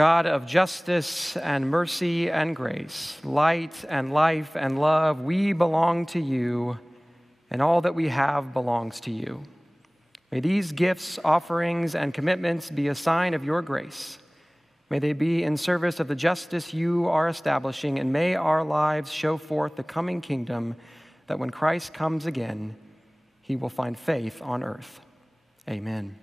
God of justice and mercy and grace, light and life and love, we belong to you, and all that we have belongs to you. May these gifts, offerings, and commitments be a sign of your grace. May they be in service of the justice you are establishing, and may our lives show forth the coming kingdom, that when Christ comes again, he will find faith on earth. Amen.